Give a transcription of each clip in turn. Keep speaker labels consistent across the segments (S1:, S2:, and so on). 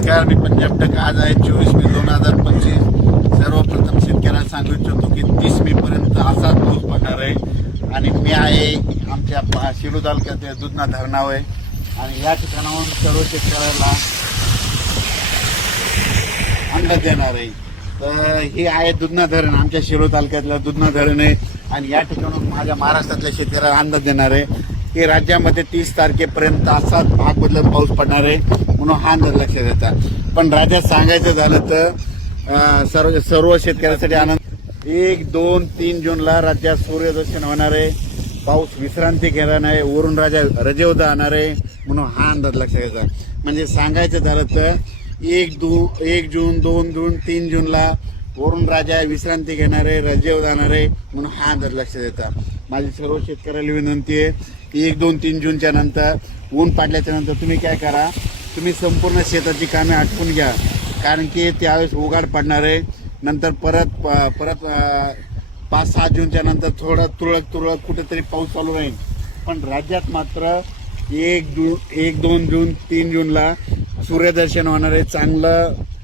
S1: नमस्कार मी पंजाब टक आज आहे चोवीस मे दोन हजार पंचवीस. सर्वप्रथम शेतकऱ्यांना सांगू इच्छितो की तीस मे पर्यंत असाच पाऊस पडणार आहे. आणि मी आहे आमच्या पा- शिरू दुधना धरणावर आहे. आणि या ठिकाणाहून सर्व शेतकऱ्याला अंड देणार आहे. तर हे आहे दुधना धरण आमच्या शिरो तालुक्यातलं दुधना धरण आहे आणि या ठिकाणून माझ्या महाराष्ट्रातल्या शेतकऱ्याला अंदाज देणार आहे. की राज्यामध्ये तीस तारखेपर्यंत असाच भाग बदलत पाऊस पडणार आहे म्हणून हा अंदाज लक्षात येतात पण राज्यात सांगायचं झालं तर सर्व सर्व शेतकऱ्यासाठी आनंद एक दोन तीन जूनला राज्यात सूर्यदर्शन होणार आहे. पाऊस विश्रांती घेणार आहे. वरून राजा रजेवदा जाणार आहे म्हणून हा अंदाज लक्षात येतात म्हणजे सांगायचं झालं तर एक दो एक जून दोन जून तीन जूनला वरून राजा विश्रांती घेणार आहे जाणारे जाणार आहे म्हणून हा अंदाज लक्षात येतात माझी सर्व शेतकऱ्याला विनंती आहे की एक दोन तीन जूनच्या नंतर ऊन पाडल्याच्या नंतर तुम्ही काय करा तुम्ही संपूर्ण शेताची कामे आटपून घ्या. कारण की त्यावेळेस उघाड पडणार आहे. नंतर परत परत पाच सहा जूनच्या नंतर थोडं तुरळक तुरळक कुठेतरी पाऊस चालू राहील. पण राज्यात मात्र एक जून एक दोन जून तीन जूनला सूर्यदर्शन होणार आहे. चांगलं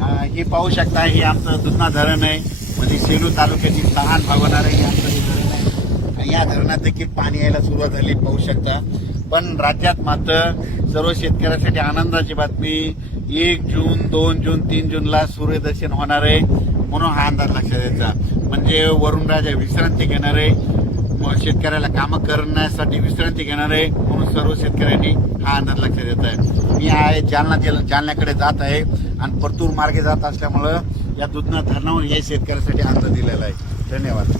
S1: हे पाहू शकता हे आमचं दुधना धरण आहे. म्हणजे सेलू तालुक्याची तहान भागवणार हे आमचं हे धरण आहे. या धरणात देखील पाणी यायला सुरुवात झाली पाहू शकता. पण राज्यात मात्र सर्व शेतकऱ्यासाठी आनंदाची बातमी एक जून दोन जून तीन जूनला सूर्यदर्शन होणार आहे म्हणून हा अंदाज लक्षात यायचा म्हणजे वरुणराजा विश्रांती घेणार आहे. शेतकऱ्याला कामं करण्यासाठी विश्रांती घेणार आहे म्हणून सर्व शेतकऱ्यांनी हा अंदाज लक्षात येत आहे. मी आहे जालना जिल्हा जालन्याकडे जात आहे आणि परतूर मार्गे जात असल्यामुळं या दुधना धरणावर या शेतकऱ्यासाठी अंदाज दिलेला आहे. धन्यवाद.